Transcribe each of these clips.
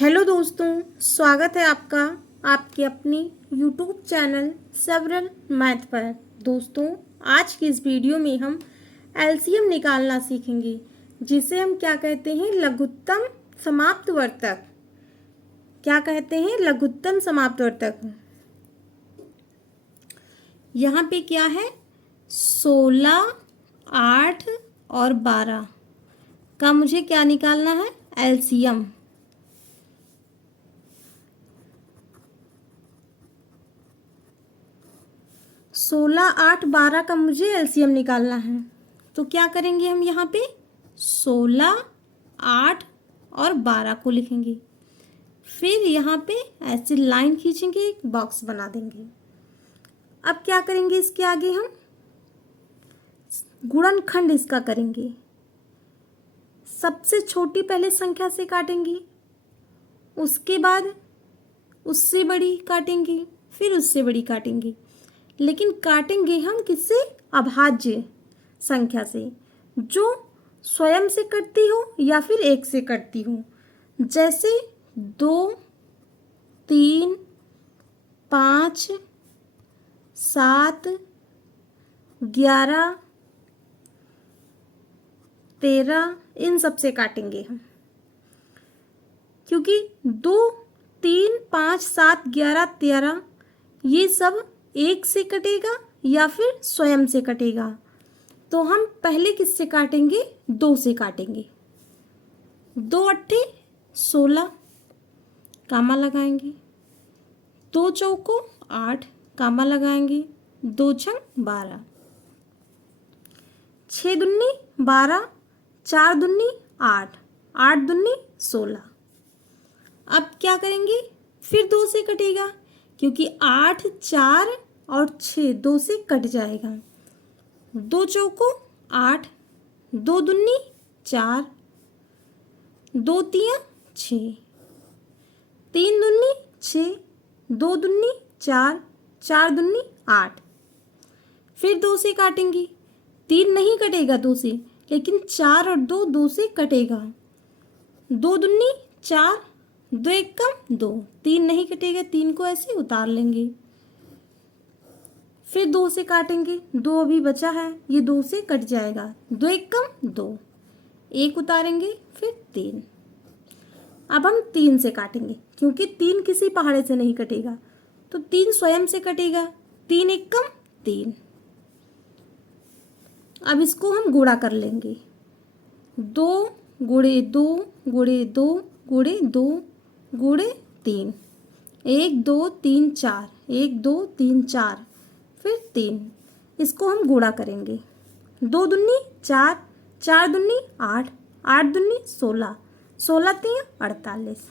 Hello दोस्तों, स्वागत है आपका आपके अपनी यूट्यूब चैनल सेवरल मैथ पर। दोस्तों, आज की इस वीडियो में हम एलसीएम निकालना सीखेंगे, जिसे हम क्या कहते हैं, लघुत्तम समाप्तवर्तक। क्या कहते हैं? लघुत्तम समाप्तवर्तक। यहाँ पे क्या है? 16, 8 और 12 का मुझे क्या निकालना है? एलसीएम। 16, 8, 12 का मुझे एलसीएम निकालना है। तो क्या करेंगे हम? यहाँ पे 16, 8 और 12 को लिखेंगे। फिर यहाँ पे ऐसे लाइन खींचेंगे, एक बॉक्स बना देंगे। अब क्या करेंगे? इसके आगे हम गुणनखंड इसका करेंगे। सबसे छोटी पहले संख्या से काटेंगे, उसके बाद उससे बड़ी काटेंगे, फिर उससे बड़ी काटेंगे। लेकिन काटेंगे हम किससे? अभाज्य संख्या से, जो स्वयं से कटती हो या फिर एक से कटती हो। जैसे 2, 3, 5, 7, 11, 13, इन सब से काटेंगे हम। क्योंकि 2, 3, 5, 7, 11, 13 ये सब एक से कटेगा या फिर स्वयं से कटेगा। तो हम पहले किससे काटेंगे? 2 से काटेंगे। 2 अट्ठे 16, कामा लगाएंगे। 2 चौको 8, कामा लगाएंगे। 2 छंग 12, 6 दूनी 12, 4 दूनी 8, 8 दूनी 16। अब क्या करेंगे? फिर 2 से कटेगा, क्योंकि 8, 4 और 6 2 से कट जाएगा। 2 चौको 8, 2 दूनी 4, 2 तियां 6, 3 दूनी 6, 2 दूनी 4, 4 दूनी 8। फिर 2 से काटेंगे। 3 नहीं कटेगा 2 से, लेकिन 4 और 2 2 से कटेगा। 2 दूनी 4, 2 एकम 2, 3 नहीं कटेगा, 3 को ऐसे उतार लेंगे। फिर 2 से काटेंगे। 2 अभी बचा है, ये 2 से कट जाएगा। 2 एकम 2, 1 उतारेंगे, फिर 3। अब हम 3 से काटेंगे, क्योंकि 3 किसी पहाड़े से नहीं कटेगा, तो 3 स्वयं से कटेगा। 3 एकम 3। अब इसको हम गुणा कर लेंगे। 2 गुणे 2 गुणे 2 गुणे 2 गुणे 3, 1 2 3 4, 1 2 3 4, फिर 3। इसको हम गुणा करेंगे। 2 दूनी 4, 4 दूनी 8, 8 दूनी 16, 16 तियां 48।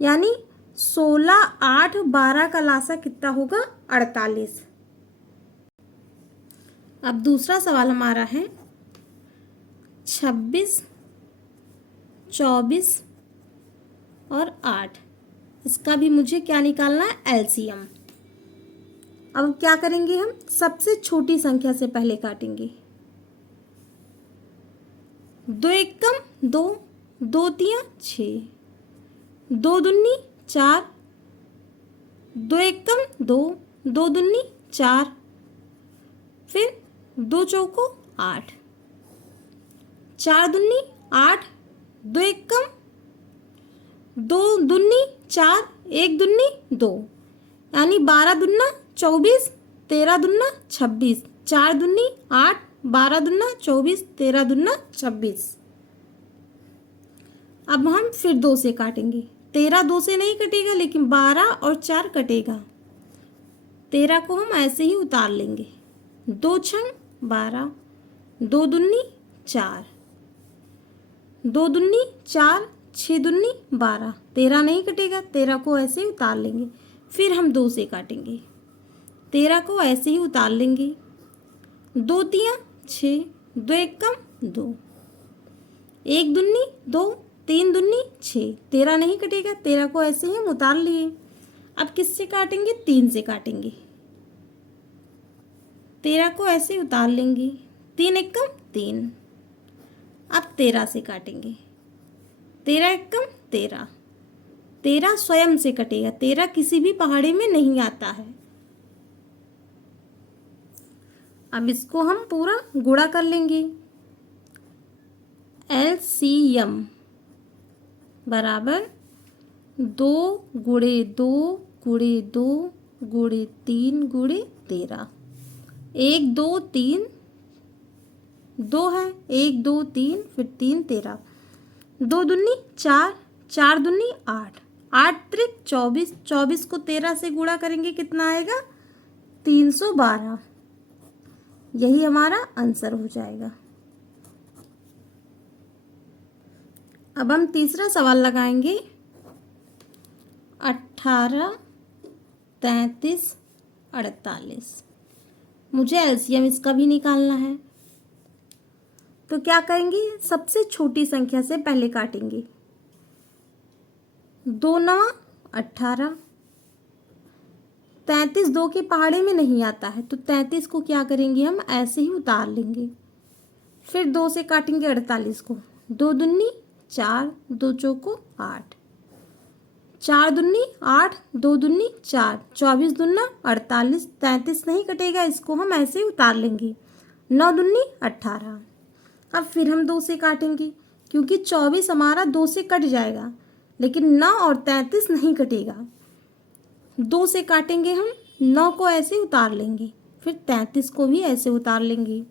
यानी 16, 8, 12 का लासा कितना होगा? 48। अब दूसरा सवाल हमारा है 26, 24 और 8। इसका भी मुझे क्या निकालना है? एलसीएम। अब क्या करेंगे हम? सबसे छोटी संख्या से पहले काटेंगे। 2 एकम 2, 2 तियां 6, 2 दूनी 4, 2 एकम 2, 2 दूनी 4, फिर 2 चौको 8, 4 दूनी 8, 2 एकम 2 दूनी 4, 1 दूनी 2, यानी 12 दूना 24, 13 दूना 26, 4 दूनी 8, 12 दूना 24, 13 दूना 26। अब हम फिर 2 से काटेंगे। 13 2 से नहीं कटेगा, लेकिन 12 और 4 कटेगा। 13 को हम ऐसे ही उतार लेंगे। 2 छंग 12, 2 दूनी 4, 2 दूनी 4, 6 दूनी 12। 13 नहीं कटेगा, 13 को ऐसे ही उतार लेंगे। फिर हम 2 से काटेंगे। 13 को ऐसे ही उतार लेंगे। 2 तियां 6, 2 एकम 2, 1 दूनी 2, 3 दूनी 6। 13 नहीं कटेगा, 13 को ऐसे ही हम उतार लिए। अब किससे काटेंगे? 3 से काटेंगे। 13 को ऐसे उतार लेंगे। 3 एकम 3। अब 13 से काटेंगे। 13 एकम 13, 13 स्वयं से कटेगा, 13 किसी भी पहाड़े में नहीं आता है। अब इसको हम पूरा गुणा कर लेंगे। LCM बराबर 2 गुणे 2 गुणे 2 गुणे 3 गुणे 13। 1 2 3 2 है, 1 2 3 फिर 3 13, 2 दूनी 4, 4 दूनी 8, 8 त्रिक 24, 24 को 13 से गुणा करेंगे कितना आएगा? 312। यही हमारा आंसर हो जाएगा। अब हम तीसरा सवाल लगाएंगे। 18 33 48। मुझे एलसीएम इसका भी निकालना है। तो क्या करेंगे? सबसे छोटी संख्या से पहले काटेंगे। 2 9 18, 33 2 के पहाड़े में नहीं आता है, तो 33 को क्या करेंगे? हम ऐसे ही उतार लेंगे। फिर 2 से काटेंगे 48 को। 2 दूनी 4, 2 चौको 8, 4 दूनी 8, 2 दूनी 4, 24 दूना 48, 33 नहीं कटेगा, इसको हम ऐसे ही उतार लेंगे। 9 दूनी 18। अब फिर हम 2 से काटेंगे, क्योंकि 24 हमारा 2 से कट जाएगा, लेकिन 9 और 33 नहीं कटेगा। 2 से काटेंगे हम, 9 को ऐसे उतार लेंगे, फिर 33 को भी ऐसे उतार लेंगे।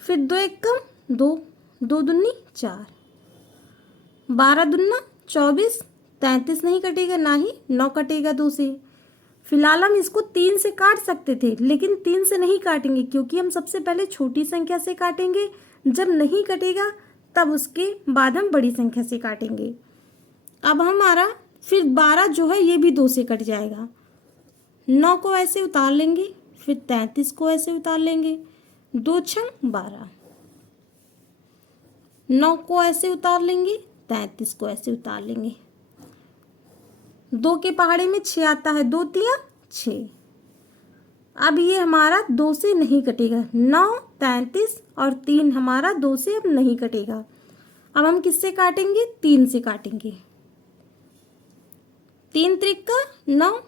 फिर 2 एकम 2, 2 दूनी 4, 12 दूना 24, 33 नहीं कटेगा, ना ही 9 कटेगा 2 से। फिलहाल हम इसको 3 से काट सकते थे, लेकिन 3 से नहीं काटेंगे, क्योंकि हम सबसे पहले छोटी संख्या से काटेंगे। जब नहीं कटेगा तब उसके बाद हम बड़ी संख्या से काटेंगे। अब हमारा फिर 12 जो है ये भी 2 से कट जाएगा। 9 को ऐसे उतार लेंगे, फिर 33 को ऐसे उतार लेंगे। 2 छंग 12, 9 को ऐसे उतार लेंगे, 33 को ऐसे उतार लेंगे। 2 के पहाड़े में 6 आता है, 2 तिया 6। अब ये हमारा 2 से नहीं कटेगा। 9 33 और 3 हमारा 2 से अब नहीं कटेगा। अब हम किससे काटेंगे? 3 से काटेंगे। 3 त्रिका 9,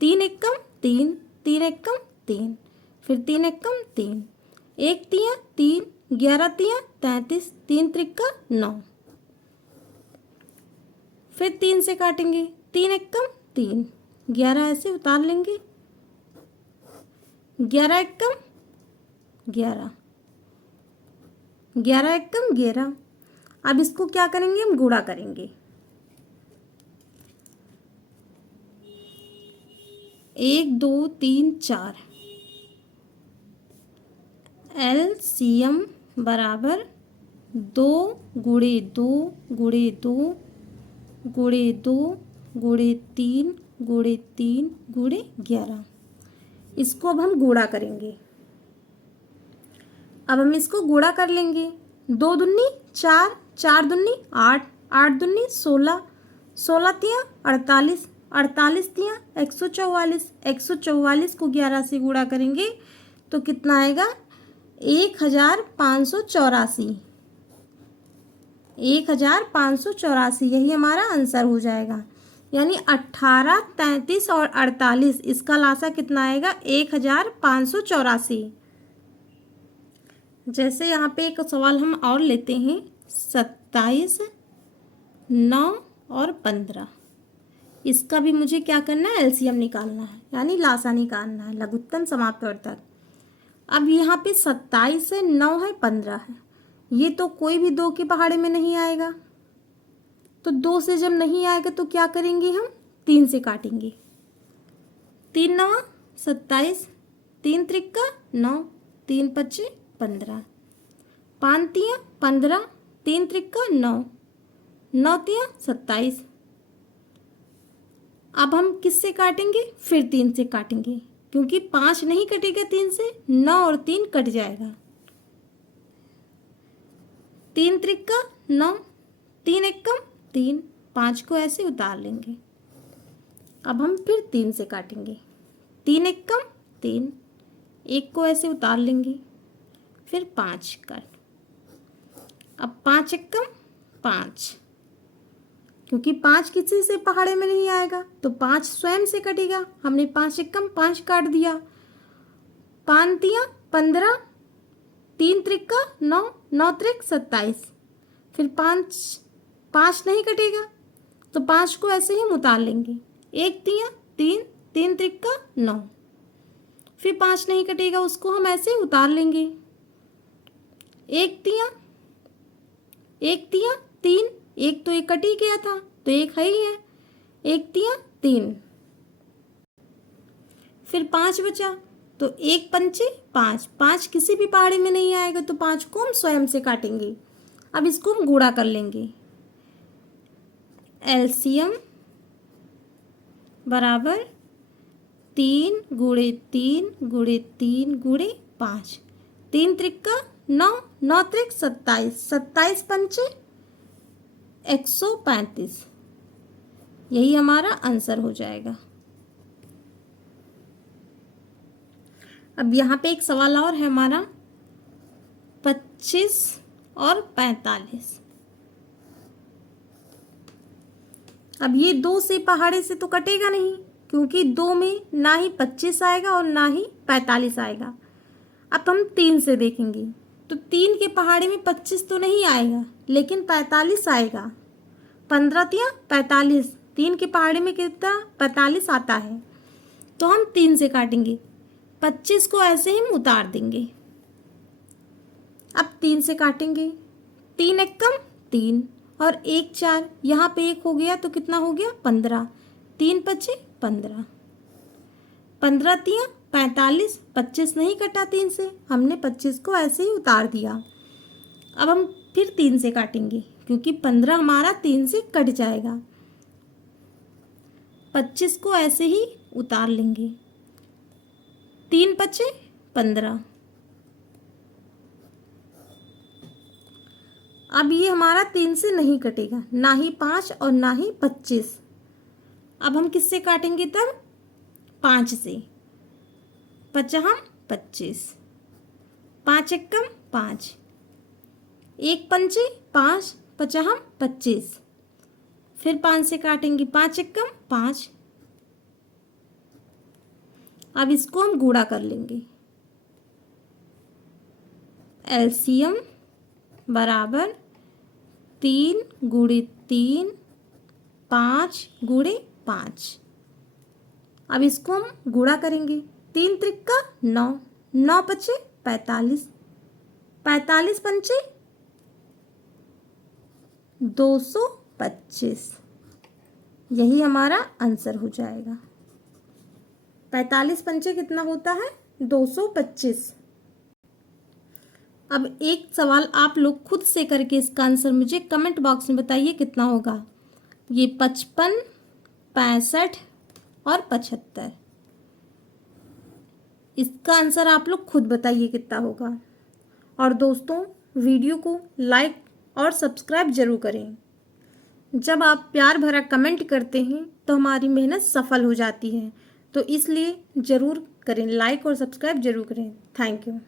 3 एकम 3, 3 एकम 3, फिर 3 एकम 3, 1 तिया 3, 11 तिया 33, 3 त्रिका 9। फिर 3 से काटेंगे। 3 एकम 3, 11 ऐसे उतार लेंगे। 11 एकम 11, 11 एकम 11। अब इसको क्या करेंगे? हम गुणा करेंगे। 1 2 3 4। LCM बराबर 2 गुणे 2 गुणे 2 गुणे 2 गुणे 3 गुणे 3 गुणे 11। इसको अब हम गुणा करेंगे। अब हम इसको गुणा कर लेंगे। 2 दूनी 4, 4 दूनी 8, 8 दूनी 16, 16 तिया 48, 48 तिया 144, 144 को 11 से गुणा करेंगे तो कितना आएगा? 1584। 1584 यही हमारा आंसर हो जाएगा। यानी 18 33 और 48, इसका लासा कितना आएगा? 1584। जैसे यहाँ पे एक सवाल हम और लेते हैं। 27 9 और 15, इसका भी मुझे क्या करना है? एलसीएम निकालना है, यानी लासा निकालना है, लघुत्तम समापवर्तक। अब यहाँ पे 27 है, 9 है, 15 है। ये तो कोई भी 2 के पहाड़े में नहीं आएगा, तो 2 से जब नहीं आएगा तो क्या करेंगे? हम 3 से काटेंगे। 3 9 27, 3 त्रिका 9, 3 25 15, 5 तिया 15, 3 त्रिका 9, 9 तिया 27। अब हम किससे काटेंगे? फिर 3 से काटेंगे, क्योंकि 5 नहीं कटेगा 3 से, 9 और 3 कट जाएगा। 3 त्रिका 9, 3 एकम 3, 5 को ऐसे उतार लेंगे। अब हम फिर 3 से काटेंगे। 3 एकम 3, 1 को ऐसे उतार लेंगे, फिर 5 काट। अब 5 एकम 5, क्योंकि 5 किसी से पहाड़े में नहीं आएगा तो 5 स्वयं से कटेगा। हमने 5 एकम 5 काट दिया। 5 तिया 15, 3 त्रिका 9, 9 त्रिक 27। फिर 5 नहीं कटेगा तो 5 को ऐसे ही हम उतार लेंगे। 1 तिया 3, 3 त्रिका 9। फिर 5 नहीं कटेगा, उसको हम ऐसे ही उतार लेंगे। 1 तिया 3, 1 तो 1 कट ही गया था तो 1 है ही है। 1 तिया 3। फिर 5 बचा तो 1 पंचे 5, 5 किसी भी पहाड़े में नहीं आएगा तो 5 को हम स्वयं से काटेंगे। अब इसको हम गुणा कर लेंगे। एलसीएम बराबर 3 गुणे 3 गुणे 3 गुणे 5। 3 त्रिका 9, 9 त्रिक 27, 27 पंचे 135। यही हमारा आंसर हो जाएगा। अब यहाँ पे एक सवाल और है हमारा 25 और 45। अब ये 2 से पहाड़े से तो कटेगा नहीं, क्योंकि 2 में ना ही 25 आएगा और ना ही 45 आएगा। अब हम 3 से देखेंगे तो 3 के पहाड़े में 25 तो नहीं आएगा लेकिन 45 आएगा। 15 तिया 45, 3 के पहाड़े में कितना 45 आता है तो हम 3 से काटेंगे। 25 को ऐसे ही हम उतार देंगे। अब 3 से काटेंगे। 3 एकम 3 और 1 4, यहाँ पे 1 हो गया तो कितना हो गया 15। 3 पचे 15, 15 तिया 45, 25 नहीं कटा 3 से, हमने 25 को ऐसे ही उतार दिया। अब हम फिर 3 से काटेंगे क्योंकि 15 हमारा 3 से कट जाएगा। 25 को ऐसे ही उतार लेंगे। 3 पचे 15। अब ये हमारा 3 से नहीं कटेगा, ना ही 5 और ना ही 25। अब हम किससे काटेंगे तब 5 से। 5 हम 25, 5 एकम 5, 1 पंचे 5, 5 हम 25। फिर 5 से काटेंगे। 5 एकम 5। अब इसको हम गुणा कर लेंगे। एलसीएम बराबर 3 गुणे 3, 5 गुणे 5। अब इसको हम गुणा करेंगे। 3 त्रिका 9, 9 पचे 45, 45 पंचे 225। यही हमारा आंसर हो जाएगा। 45 पंचे कितना होता है 225। अब एक सवाल आप लोग खुद से करके इसका आंसर मुझे कमेंट बॉक्स में बताइए कितना होगा। ये 55, 65 और 75। इसका आंसर आप लोग खुद बताइए कितना होगा। और दोस्तों वीडियो को लाइक और सब्सक्राइब जरूर करें। जब आप प्यार भरा कमेंट करते हैं तो हमारी मेहनत सफल हो जाती है, तो इसलिए ज़रूर करें, लाइक और सब्सक्राइब जरूर करें। Thank you.